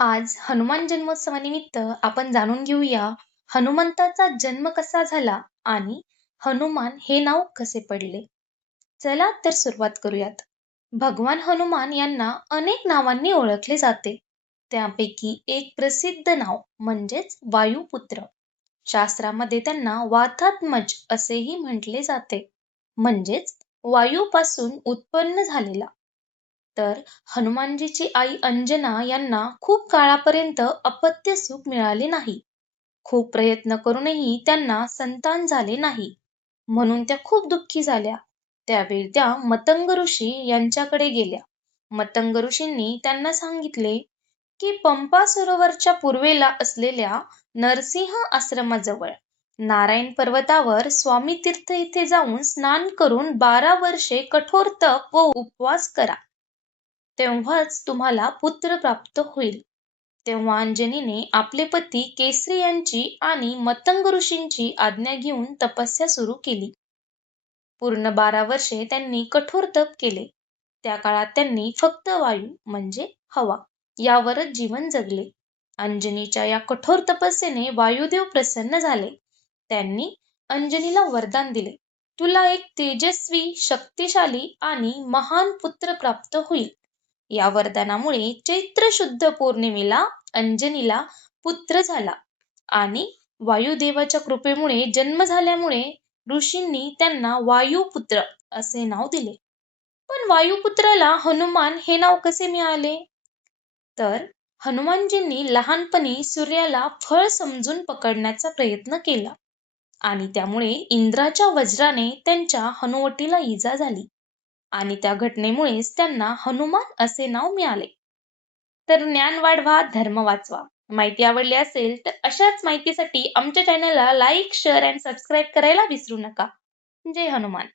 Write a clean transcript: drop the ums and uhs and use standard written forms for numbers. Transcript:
आज हनुमान जन्मोत्सवानिमित्त आपण जाणून घेऊया हनुमंताचा जन्म कसा झाला आणि हनुमान हे नाव कसे पडले. चला तर सुरुवात करूयात. भगवान हनुमान यांना अनेक नावांनी ओळखले जाते. त्यापैकी एक प्रसिद्ध नाव म्हणजेच वायुपुत्र. शास्त्रामध्ये त्यांना वातात्मज असेही म्हटले जाते, म्हणजेच वायूपासून उत्पन्न झालेला. तर हनुमानजीची आई अंजना यांना खूप काळापर्यंत अपत्य सुख मिळाले नाही. खूप प्रयत्न करूनही त्यांना संतान झाले नाही, म्हणून त्या खूप दुःखी झाल्या. त्यावेळी त्या मतंग ऋषी यांच्याकडे गेल्या. मतंग ऋषींनी त्यांना सांगितले की पंपा सरोवरच्या पूर्वेला असलेल्या नरसिंह आश्रमाजवळ नारायण पर्वतावर स्वामी तीर्थ इथे जाऊन स्नान करून 12 वर्षे कठोर तप व उपवास करा. तेव्हाच तुम्हाला पुत्र प्राप्त होईल. तेव्हा अंजनीने आपले पती केसरी यांची आणि मतंग ऋषींची आज्ञा घेऊन तपस्या सुरू केली. पूर्ण 12 वर्षे त्यांनी कठोर तप केले. त्या काळात त्यांनी फक्त वायू म्हणजे हवा यावरच जीवन जगले. अंजनीच्या या कठोर तपस्येने वायुदेव प्रसन्न झाले. त्यांनी अंजनीला वरदान दिले, तुला एक तेजस्वी, शक्तिशाली आणि महान पुत्र प्राप्त होईल. या वरदानामुळे चैत्र शुद्ध पौर्णिमेला अंजनीला पुत्र झाला आणि वायुदेवाच्या कृपेमुळे जन्म झाल्यामुळे ऋषींनी त्यांना वायुपुत्र असे नाव दिले. पण वायुपुत्राला हनुमान हे नाव कसे मिळाले? तर हनुमानजींनी लहानपणी सूर्याला फळ समजून पकडण्याचा प्रयत्न केला आणि त्यामुळे इंद्राच्या वज्राने त्यांच्या हनुवटीला इजा झाली आणि त्या घटनेमुळेच त्यांना हनुमान असे नाव मिळाले. तर ज्ञान वाढवा, धर्म वाचवा. माहिती आवडली असेल तर अशाच माहितीसाठी आमच्या चॅनलला लाईक, शेअर आणि सबस्क्राईब करायला विसरू नका. जय हनुमान.